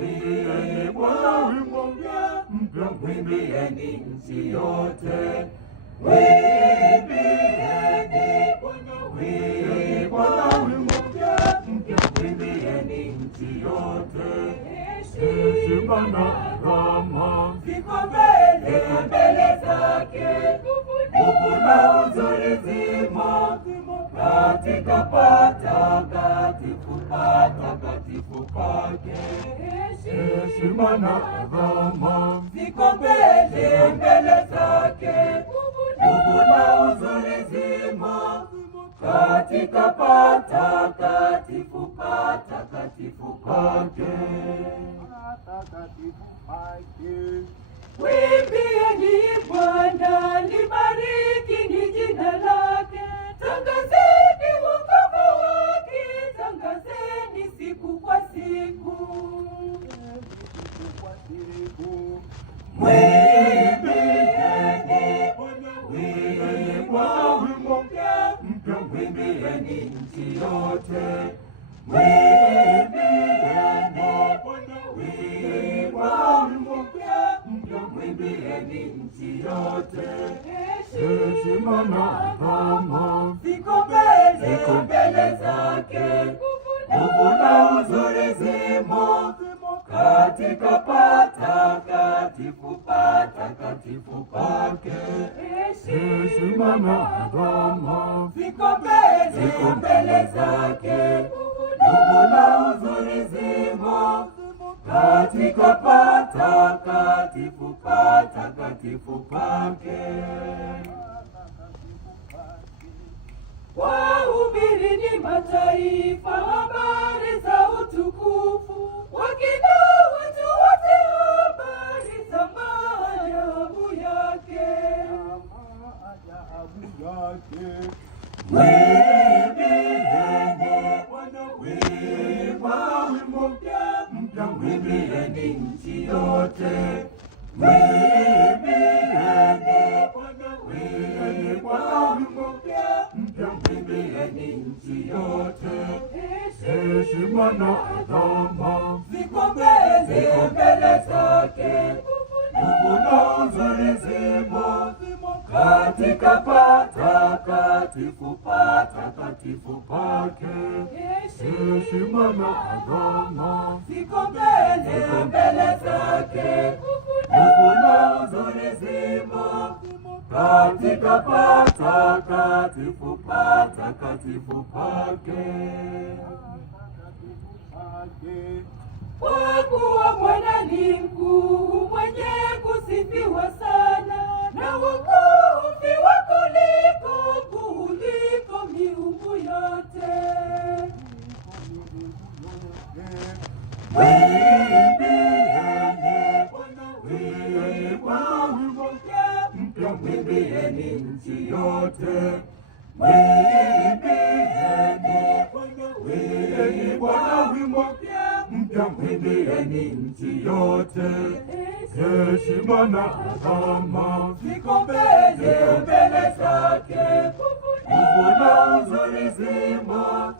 Mwimbieni Bwana wimbo mpya, mwimbieni nchi yote. Mwimbieni Bwana wimbo mpya, mwimbieni nchi yote. Heshima na rama viko mbele zake, nguvu na uzuri zimo katika patakatifu pake. Heshima na rama viko mbele zake, nguvu na uzuri zimo katika patakatifu pake. Mwimbieni Bwana, libariki ni jina lake. Tangazeni wokovu wake, tangazeni siku kwa siku. Mwimbieni Bwana wimbo mpya, mwimbieni nchi yote. Mwimbieni Bwana wimbo mpya, mwimbieni nchi yote. Heshima na rama viko mbele zake, nguvu na uzuri zimo katika patakatifu pake. Heshima na rama viko mbele zake, nguvu na uzuri zimo katika patakatifu pake. Wahubirini mataifa habari za utukufu, wakina watu wote habari za maajabu yake. Mwimbieni Bwana wimbo mpya, mwimbieni nchi yote. Mwimbieni Bwana wimbo mpya, mwimbieni nchi yote. Heshima na adhama viko mbele zake, nguvu na uzuri zimo katika patakatifu pake. Heshima na adhama viko mbele zake, nguvu na uzuri zimo katika patakatifu pake. Kwa kuwa Bwana ni mkuu, mwenye kusifiwa sana, na wokovu kuliko miungu yote. Mwimbieni Bwana wimbo mpya, mwimbieni nchi yote. Mwimbieni Bwana wimbo mpya, mwimbieni nchi yote. Heshima na adhama viko mbele zake, nguvu na uzuri zimo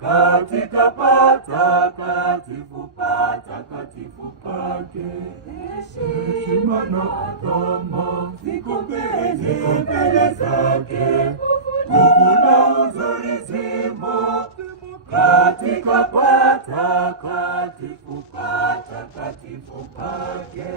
katika patakatifu pake. Heshima na adhama viko mbele zake, nguvu na uzuri zimo katika patakatifu pake.